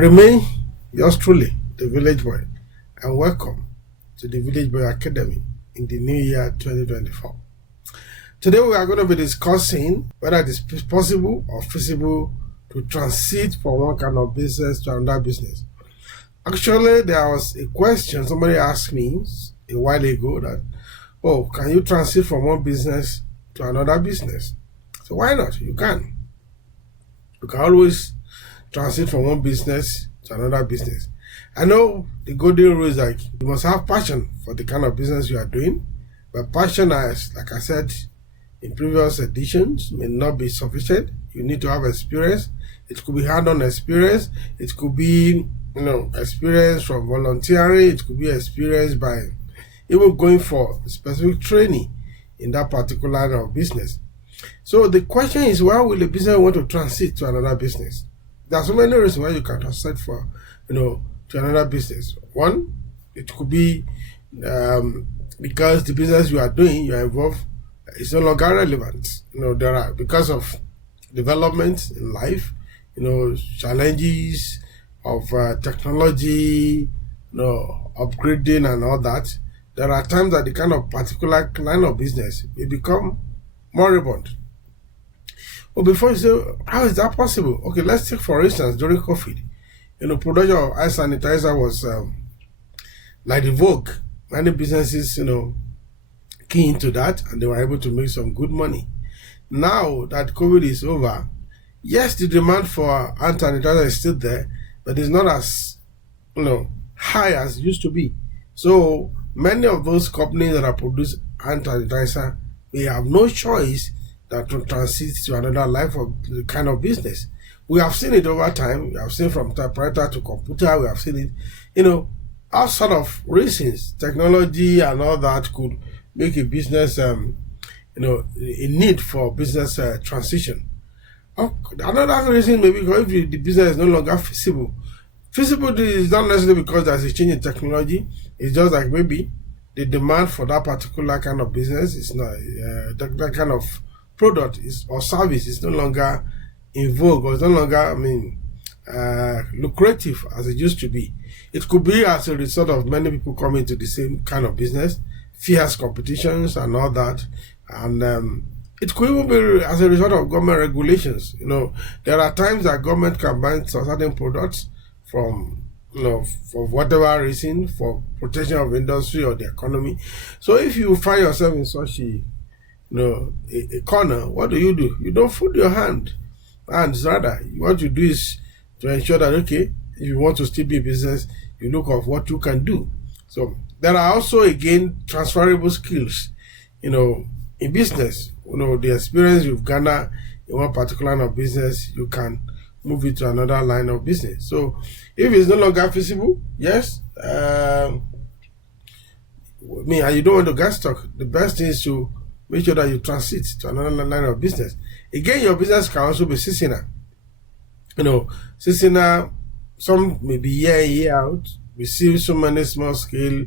remain yours truly, the Village Boy, and welcome to the Village Boy Academy in the new year 2024. Today we are going to be discussing whether it is possible or feasible to transit from one kind of business to another business. Actually, there was a question somebody asked me a while ago that, oh, can you transit from one business to another business? So why not? You can. You can always transit from one business to another business. I know the golden rule is like you must have passion for the kind of business you are doing, but passion, as like I said in previous editions, may not be sufficient. You need to have experience. It could be hand-on experience. It could be experience from volunteering. It could be experience by even going for specific training in that particular line of business. So the question is, why will a business want to transit to another business? There are so many reasons why you can transit to another business. One, it could be because the business you are doing, you are involved, is no longer relevant. There are, because of development in life, challenges of technology, upgrading and all that. There are times that the kind of particular line of business will become moribund. But before you say, how is that possible? Okay, let's take for instance during COVID, production of eye sanitizer was like the vogue. Many businesses, key into that, and they were able to make some good money. Now that COVID is over, yes, the demand for hand sanitizer is still there, but it's not as high as it used to be. So many of those companies that are producing hand sanitizer, they have no choice than to transit to another life of the kind of business. We have seen it over time. We have seen from typewriter to computer. We have seen it, all sort of reasons. Technology and all that could make a business, a need for business transition. Another reason maybe because if the business is no longer feasible. Feasible is not necessarily because there's a change in technology. It's just like maybe the demand for that particular kind of business is not that kind of product or service is no longer in vogue, or it's no longer lucrative as it used to be. It could be as a result of many people coming to the same kind of business, fierce competitions and all that, and it could even be as a result of government regulations. There are times that government can ban certain products from for whatever reason, for protection of industry or the economy. So if you find yourself in such a corner, what do? You don't fold your hands. Rather, what you do is to ensure that, okay, if you want to still be in business, you look at what you can do. So there are also, again, transferable skills, in business. The experience you've garnered in one particular line of business, you can move it to another line of business. So if it's no longer feasible, yes, and you don't want to get stuck, the best thing is to make sure that you transit to another line of business. Again, your business can also be seasonal. Seasonal, some may be year in, year out. We see so many small scale,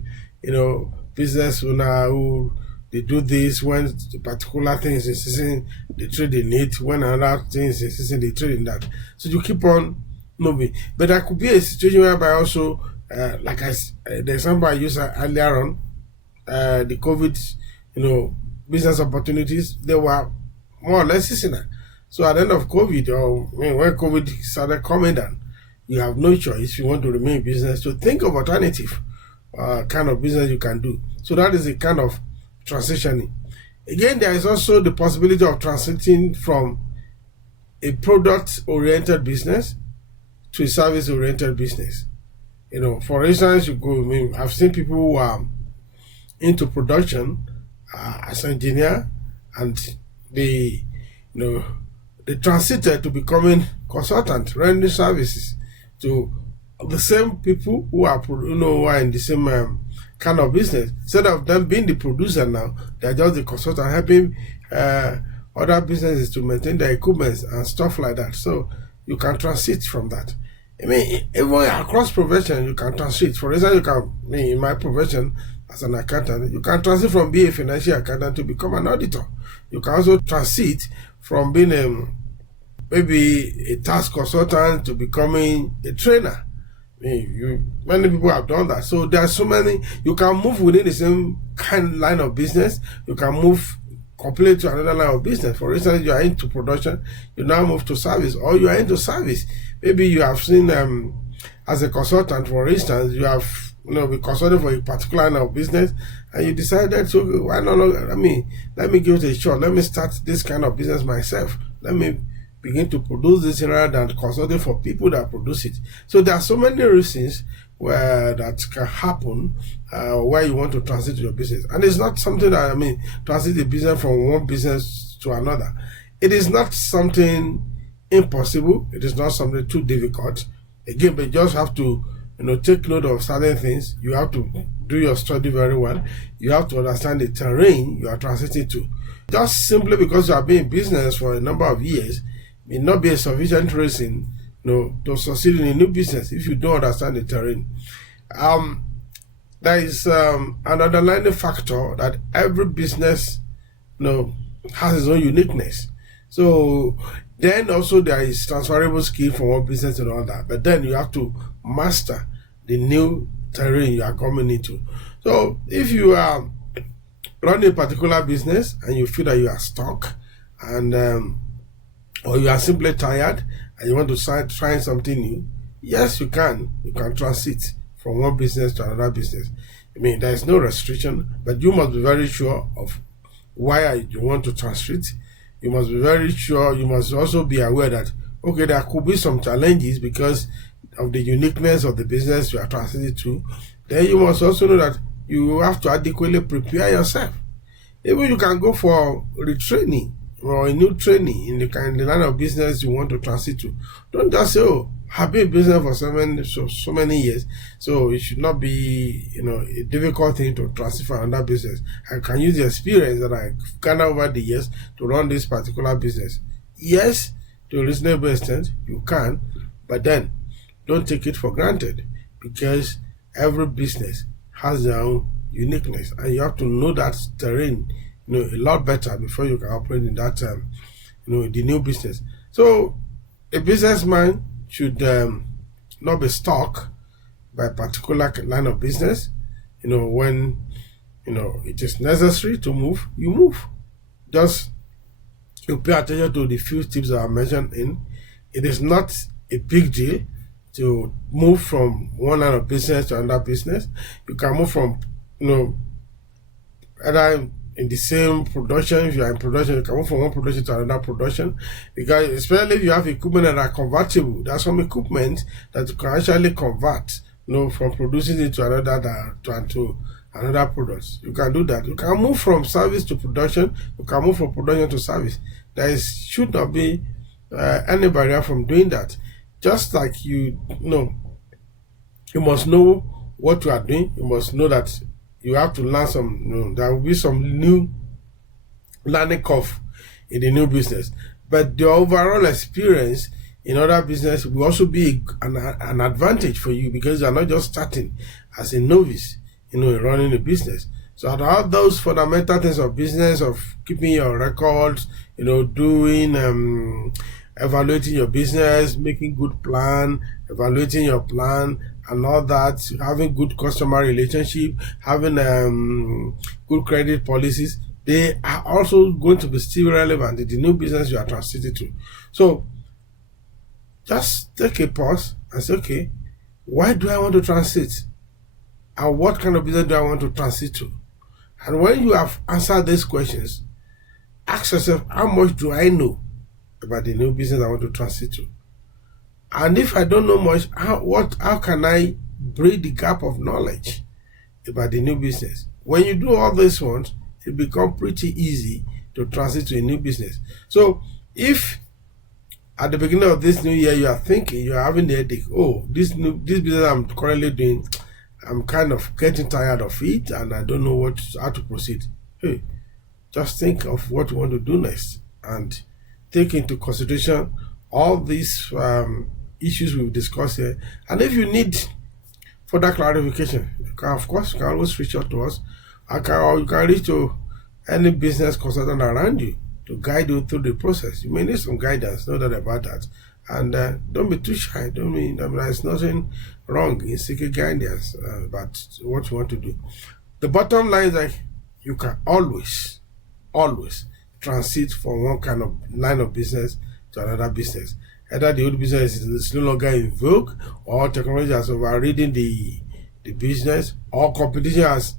business owner who they do this when the particular thing is in season, they trade in it. When another thing is in season, they trade in that. So you keep on moving. But there could be a situation whereby also, the example I used earlier on, the COVID, business opportunities, they were more or less seasonal. So at the end of COVID, or when COVID started coming down, you have no choice if you want to remain in business to think of alternative kind of business you can do. So that is a kind of transitioning. Again, there is also the possibility of transiting from a product-oriented business to a service-oriented business. For instance, I've seen people who are into production as an engineer, and they transited to becoming consultant, rendering services to the same people who are in the same kind of business. Instead of them being the producer now, they're just the consultant helping other businesses to maintain their equipment and stuff like that. So you can transit from that. Even across profession, you can transit. For instance, in my profession as an accountant, you can transit from being a financial accountant to become an auditor. You can also transit from being maybe a task consultant to becoming a trainer. Many people have done that. So there are so many. You can move within the same kind line of business. You can move completely to another line of business. For instance, you are into production, you now move to service, or you are into service. Maybe you have seen as a consultant, for instance, you have been consulting for a particular line of business, and you decided to, why not? Let me give it a shot. Let me start this kind of business myself. Let me begin to produce this rather than consulting for people that produce it. So there are so many reasons where that can happen where you want to transit your business. And it's not something that, transit the business from one business to another. It is not something impossible. It is not something too difficult. Again, but you just have to take note of certain things. You have to do your study very well. You have to understand the terrain you are transiting to. Just simply because you have been in business for a number of years may not be a sufficient reason to succeed in a new business if you don't understand the terrain. There is an underlying factor that every business has its own uniqueness. So then also there is transferable skill from one business to another, but then you have to master the new terrain you are coming into. So if you are running a particular business and you feel that you are stuck and or you are simply tired and you want to try something new, yes, you can transit from one business to another business. There is no restriction, but you must be very sure of why you want to transit. You must be very sure. You must also be aware that, okay, there could be some challenges because of the uniqueness of the business you are transiting to. Then you must also know that you have to adequately prepare yourself. Even you can go for retraining or a new training in the line of business you want to transit to. Don't just say, oh, I've been in business for so many years, so it should not be a difficult thing to transit for another business. I can use the experience that I've gathered over the years to run this particular business. Yes, to a reasonable extent, you can, but then don't take it for granted, because every business has their own uniqueness, and you have to know that terrain a lot better before you can operate in that the new business. So a businessman should not be stuck by a particular line of business. When it is necessary to move, you move. Just you pay attention to the few tips that I mentioned it is not a big deal to move from one line of business to another business. You can move from either in the same production. If you are in production, you can move from one production to another production, because especially if you have equipment that are convertible. There are some equipment that you can actually convert from producing it to another product. You can do that. You can move from service to production. You can move from production to service. Should not be any barrier from doing that. Just like you must know what you are doing. You must know that you have to learn some, there will be some new learning curve in the new business. But the overall experience in other business will also be an advantage for you, because you are not just starting as a novice, running a business. So all those fundamental things of business, of keeping your records, doing, evaluating your business, making good plan, evaluating your plan, and all that, having good customer relationship, having good credit policies, they are also going to be still relevant in the new business you are transiting to. So just take a pause and say, okay, why do I want to transit? And what kind of business do I want to transit to? And when you have answered these questions, ask yourself, how much do I know about the new business I want to transit to? And if I don't know much, how can I bridge the gap of knowledge about the new business? When you do all these ones, it becomes pretty easy to transit to a new business. So if at the beginning of this new year you are thinking, you are having the headache, oh, this business I'm currently doing, I'm kind of getting tired of it and I don't know how to proceed. Hey, just think of what you want to do next and take into consideration all these issues we've discussed here. And if you need further clarification, you can always reach out to us. Or you can reach to any business consultant around you to guide you through the process. You may need some guidance, no doubt about that. And don't be too shy. There's nothing wrong in seeking guidance about what you want to do. The bottom line is that you can always transit from one kind of line of business to another business. Either the old business is no longer in vogue, or technology has overridden the business, or competition has,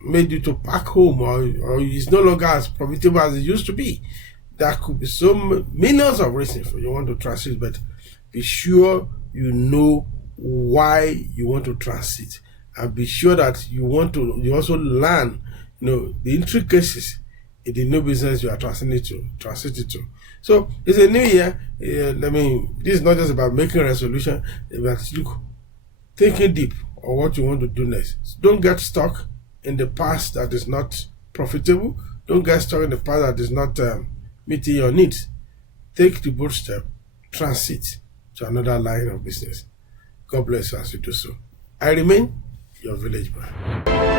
made you to pack home, or it's no longer as profitable as it used to be. There could be millions of reasons for you want to transit, but be sure you know why you want to transit, and be sure that you also learn, the intricacies in the new business you are transiting to. So it's a new year. This is not just about making a resolution, but thinking deep on what you want to do next. So don't get stuck in the past that is not profitable. Don't get stuck in the past that is not meeting your needs. Take the bold step, transit to another line of business. God bless you as you do so. I remain your village boy.